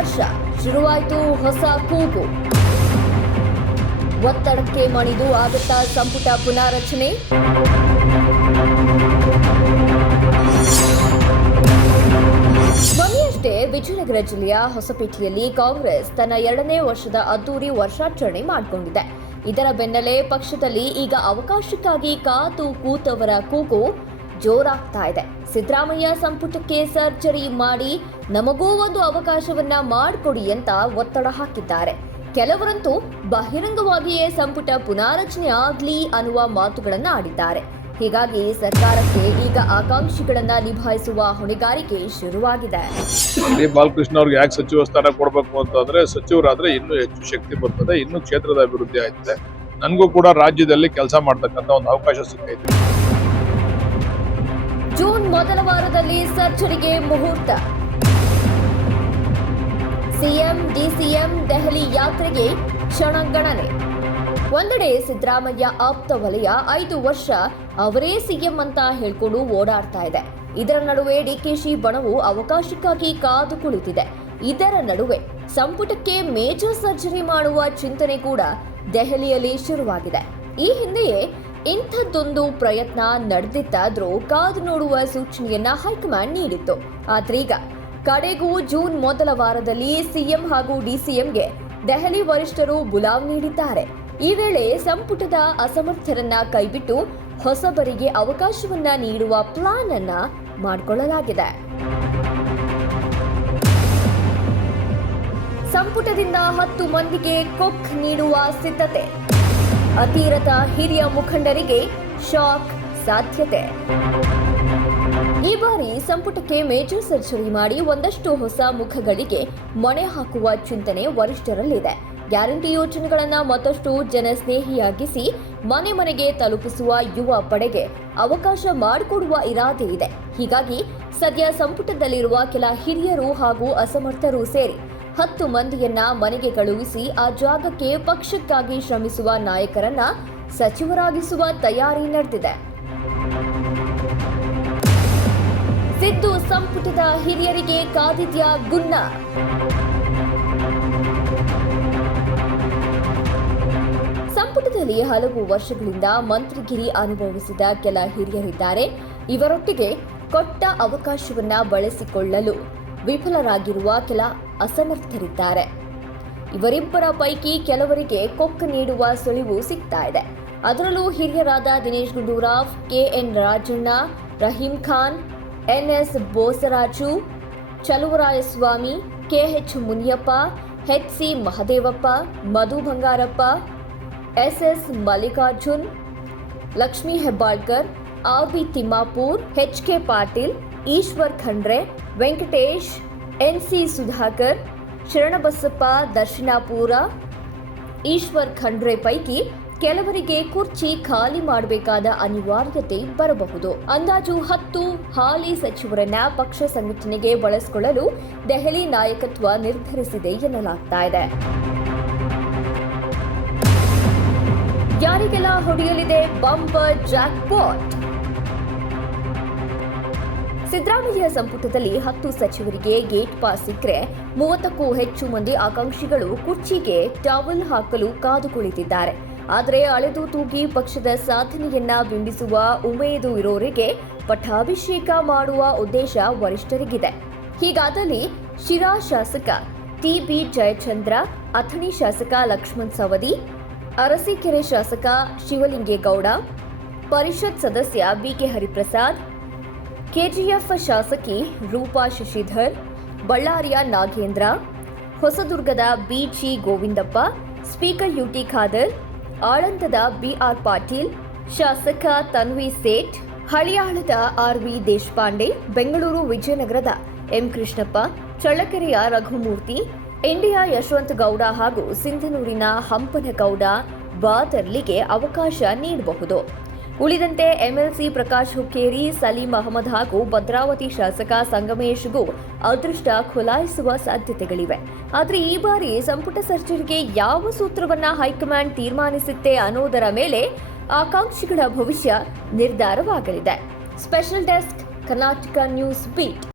ವರ್ಷ ಶುರುವಾಯಿತು ಹೊಸ ಕೂಗು. ಒತ್ತಡಕ್ಕೆ ಮಣಿದು ಆಗುತ್ತಾ ಸಂಪುಟ ಪುನಾರಚನೆ? ಮೊನ್ನೆಯಷ್ಟೇ ವಿಜಯನಗರ ಜಿಲ್ಲೆಯ ಹೊಸಪೇಟೆಯಲ್ಲಿ ಕಾಂಗ್ರೆಸ್ ತನ್ನ 2ನೇ ವರ್ಷದ ಅದ್ದೂರಿ ವರ್ಷಾಚರಣೆ ಮಾಡಿಕೊಂಡಿದೆ. ಇದರ ಬೆನ್ನಲ್ಲೇ ಪಕ್ಷದಲ್ಲಿ ಈಗ ಅವಕಾಶಕ್ಕಾಗಿ ಕಾದು ಕೂತವರ ಕೂಗು ಜೋರಾಗ್ತಾ ಇದೆ. ಸಿದ್ದರಾಮಯ್ಯ ಸಂಪುಟಕ್ಕೆ ಸರ್ಜರಿ ಮಾಡಿ ನಮಗೂ ಒಂದು ಅವಕಾಶವನ್ನ ಮಾಡಿಕೊಡಿ ಅಂತ ಒತ್ತಡ ಹಾಕಿದ್ದಾರೆ. ಕೆಲವರಂತೂ ಬಹಿರಂಗವಾಗಿಯೇ ಸಂಪುಟ ಪುನಾರಚನೆ ಆಗ್ಲಿ ಅನ್ನುವ ಮಾತುಗಳನ್ನ ಆಡಿದ್ದಾರೆ. ಹೀಗಾಗಿ ಸರ್ಕಾರಕ್ಕೆ ಈಗ ಆಕಾಂಕ್ಷಿಗಳನ್ನ ನಿಭಾಯಿಸುವ ಹೊಣೆಗಾರಿಕೆ ಶುರುವಾಗಿದೆ. ಬಾಲಕೃಷ್ಣ ಅವ್ರಿಗೆ ಯಾಕೆ ಸಚಿವ ಸ್ಥಾನ ಕೊಡಬೇಕು ಅಂತಂದ್ರೆ, ಸಚಿವರಾದ್ರೆ ಇನ್ನೂ ಹೆಚ್ಚು ಶಕ್ತಿ ಬರ್ತದೆ, ಇನ್ನೂ ಕ್ಷೇತ್ರದ ಅಭಿವೃದ್ಧಿ ಆಯ್ತದೆ. ನನಗೂ ಕೂಡ ರಾಜ್ಯದಲ್ಲಿ ಕೆಲಸ ಮಾಡ್ತಕ್ಕಂಥ ಒಂದು ಅವಕಾಶ ಸಿಕ್ಕೈತೆ. ಜೂನ್ ಮೊದಲ ವಾರದಲ್ಲಿ ಸರ್ಜರಿಗೆ ಮುಹೂರ್ತ. ಸಿಎಂ ಡಿಸಿಎಂ ದೆಹಲಿ ಯಾತ್ರೆಗೆ ಕ್ಷಣಗಣನೆ. ಒಂದೆಡೆ ಸಿದ್ದರಾಮಯ್ಯ ಆಪ್ತ ವಲಯ 5 ವರ್ಷ ಅವರೇ ಸಿಎಂ ಅಂತ ಹೇಳ್ಕೊಂಡು ಓಡಾಡ್ತಾ ಇದೆ. ಇದರ ನಡುವೆ ಡಿಕೆಶಿ ಬಣವು ಅವಕಾಶಕ್ಕಾಗಿ ಕಾದು ಕುಳಿತಿದೆ. ಇದರ ನಡುವೆ ಸಂಪುಟಕ್ಕೆ ಮೇಜರ್ ಸರ್ಜರಿ ಮಾಡುವ ಚಿಂತನೆ ಕೂಡ ದೆಹಲಿಯಲ್ಲಿ ಶುರುವಾಗಿದೆ. ಈ ಹಿಂದೆಯೇ ಇಂಥದ್ದೊಂದು ಪ್ರಯತ್ನ ನಡೆದಿತ್ತಾದ್ರೂ ಕಾದು ನೋಡುವ ಸೂಚನೆಯನ್ನ ಹೈಕಮಾಂಡ್ ನೀಡಿತ್ತು. ಆದ್ರೀಗ ಕಡೆಗೂ ಜೂನ್ ಮೊದಲ ವಾರದಲ್ಲಿ ಸಿಎಂ ಹಾಗೂ ಡಿಸಿಎಂಗೆ ದೆಹಲಿ ವರಿಷ್ಠರು ಬುಲಾವ್ ನೀಡಿದ್ದಾರೆ. ಈ ವೇಳೆ ಸಂಪುಟದ ಅಸಮರ್ಥರನ್ನ ಕೈಬಿಟ್ಟು ಹೊಸಬರಿಗೆ ಅವಕಾಶವನ್ನ ನೀಡುವ ಪ್ಲಾನ್ ಅನ್ನ ಮಾಡಿಕೊಳ್ಳಲಾಗಿದೆ. ಸಂಪುಟದಿಂದ 10 ಮಂದಿಗೆ ಕೊಕ್ ನೀಡುವ ಸಿದ್ಧತೆ. ಅತಿರಥ ಹಿರಿಯ ಮುಖಂಡರಿಗೆ ಶಾಕ್ ಸಾಧ್ಯತೆ. ಈ ಬಾರಿ ಸಂಪುಟಕ್ಕೆ ಮೇಜರ್ ಸರ್ಜರಿ ಮಾಡಿ ಒಂದಷ್ಟು ಹೊಸ ಮುಖಗಳಿಗೆ ಮೊಣೆ ಹಾಕುವ ಚಿಂತನೆ ವರಿಷ್ಠರಲ್ಲಿದೆ. ಗ್ಯಾರಂಟಿ ಯೋಜನೆಗಳನ್ನ ಮತ್ತಷ್ಟು ಜನಸ್ನೇಹಿಯಾಗಿಸಿ ಮನೆ ಮನೆಗೆ ತಲುಪಿಸುವ ಯುವ ಪಡೆಗೆ ಅವಕಾಶ ಮಾಡಿಕೊಡುವ ಇರಾದೆ ಇದೆ. ಹೀಗಾಗಿ ಸದ್ಯ ಸಂಪುಟದಲ್ಲಿರುವ ಕೆಲ ಹಿರಿಯರು ಹಾಗೂ ಅಸಮರ್ಥರು ಸೇರಿ 10 ಮಂದಿಯನ್ನ ಮನೆಗೆ ಕಳುಹಿಸಿ ಆ ಜಾಗಕ್ಕೆ ಪಕ್ಷಕ್ಕಾಗಿ ಶ್ರಮಿಸುವ ನಾಯಕರನ್ನ ಸಚಿವರಾಗಿಸುವ ತಯಾರಿ ನಡೆದಿದೆ. ಸಿದ್ದು ಸಂಪುಟದ ಹಿರಿಯರಿಗೆ ಕಾದಿದ್ಯಾ ಗುನ್ನ? ಸಂಪುಟದಲ್ಲಿ ಹಲವು ವರ್ಷಗಳಿಂದ ಮಂತ್ರಿಗಿರಿ ಅನುಭವಿಸಿದ ಕೆಲ ಹಿರಿಯರಿದ್ದಾರೆ. ಇವರೊಟ್ಟಿಗೆ ಕೊಟ್ಟ ಅವಕಾಶವನ್ನ ಬಳಸಿಕೊಳ್ಳಲು ವಿಫಲರಾಗಿರುವ ಕೆಲ ಅಸಮರ್ಥರಿದ್ದಾರೆ. ಇವರಿಬ್ಬರ ಪೈಕಿ ಕೆಲವರಿಗೆ ಕೊಕ್ಕ ನೀಡುವ ಸುಳಿವು ಸಿಗ್ತಾ ಇದೆ. ಅದರಲ್ಲೂ ಹಿರಿಯರಾದ Dinesh Gundu Rao, K N Rajanna, Rahim Khan, N S Bosaraju, Chaluvarayaswamy, K H Muniyappa, H C Mahadevappa, Madhu Bangarappa, S S Mallikarjun, Lakshmi Hebbalkar, R B Timmapur, HK Patil, Eshwar Khandre, Venkatesh, NC Sudhakar, Sharanabasappa Darshanapur, Eshwar Khandre ಪೈಕಿ ಕೆಲವರಿಗೆ ಕುರ್ಚಿ ಖಾಲಿ ಮಾಡಬೇಕಾದ ಅನಿವಾರ್ಯತೆ ಬರಬಹುದು. ಅಂದಾಜು 10 ಹಾಲಿ ಸಚಿವರನ್ನ ಪಕ್ಷ ಸಂಘಟನೆಗೆ ಬಳಸಿಕೊಳ್ಳಲು ದೆಹಲಿ ನಾಯಕತ್ವ ನಿರ್ಧರಿಸಿದೆ ಎನ್ನಲಾಗ್ತಾ ಇದೆ. ಯಾರಿಗೆಲ್ಲ ಹೊಡೆಯಲಿದೆ ಬಂಪರ್ ಜಾಕ್ಪಾಟ್? ಸಿದ್ದರಾಮಯ್ಯ ಸಂಪುಟದಲ್ಲಿ 10 ಸಚಿವರಿಗೆ ಗೇಟ್ ಪಾಸ್ ಸಿಕ್ಕರೆ 30ಕ್ಕೂ ಹೆಚ್ಚು ಮಂದಿ ಆಕಾಂಕ್ಷಿಗಳು ಕುರ್ಚಿಗೆ ಟವಲ್ ಹಾಕಲು ಕಾದು ಕುಳಿತಿದ್ದಾರೆ. ಆದರೆ ಅಳೆದು ತೂಗಿ ಪಕ್ಷದ ಸಾಧನೆಯನ್ನ ಬಿಂಬಿಸುವ ಉಮೇದು ಇರೋರಿಗೆ ಪಟ್ಟಾಭಿಷೇಕ ಮಾಡುವ ಉದ್ದೇಶ ವರಿಷ್ಠರಿಗಿದೆ. ಹೀಗಾದಲ್ಲಿ ಶಿರಾ ಶಾಸಕ ಟಿಬಿ ಜಯಚಂದ್ರ, ಅಥಣಿ ಶಾಸಕ ಲಕ್ಷ್ಮಣ್ ಸವದಿ, ಅರಸೀಕೆರೆ ಶಾಸಕ ಶಿವಲಿಂಗೇಗೌಡ, ಪರಿಷತ್ ಸದಸ್ಯ ಬಿಕೆ ಹರಿಪ್ರಸಾದ್, ಕೆಜಿಎಫ್ ಶಾಸಕಿ ರೂಪಾ ಶಶಿಧರ್, ಬಳ್ಳಾರಿಯ ನಾಗೇಂದ್ರ, ಹೊಸದುರ್ಗದ BG Govindappa, speaker UT Khader, ಆಳಂದದ ಬಿಆರ್ ಪಾಟೀಲ್, ಶಾಸಕ ತನ್ವಿ ಸೇಠ್, ಹಳಿಯಾಳದ ಆರ್ವಿ ದೇಶಪಾಂಡೆ, ಬೆಂಗಳೂರು ವಿಜಯನಗರದ ಎಂ ಕೃಷ್ಣಪ್ಪ, ಚಳ್ಳಕೆರೆಯ ರಘುಮೂರ್ತಿ, ಇಂಡಿಯಾ ಯಶವಂತ ಗೌಡ ಹಾಗೂ ಸಿಂಧನೂರಿನ ಹಂಪನಗೌಡ ಬಾದರ್ಲಿಗೆ ಅವಕಾಶ ನೀಡಬಹುದು. ಉಳಿದಂತೆ ಎಂಎಲ್ಸಿ ಪ್ರಕಾಶ್ ಹುಕ್ಕೇರಿ, ಸಲೀಂ ಅಹಮದ್ ಹಾಗೂ ಭದ್ರಾವತಿ ಶಾಸಕ ಸಂಗಮೇಶ್ಗೂ ಅದೃಷ್ಟ ಖುಲಾಯಿಸುವ ಸಾಧ್ಯತೆಗಳಿವೆ. ಆದರೆ ಈ ಬಾರಿ ಸಂಪುಟ ಸರ್ಜರಿಗೆ ಯಾವ ಸೂತ್ರವನ್ನ ಹೈಕಮಾಂಡ್ ತೀರ್ಮಾನಿಸುತ್ತೆ ಅನ್ನೋದರ ಮೇಲೆ ಆಕಾಂಕ್ಷಿಗಳ ಭವಿಷ್ಯ ನಿರ್ಧಾರವಾಗಲಿದೆ. Special desk, Karnataka news beet.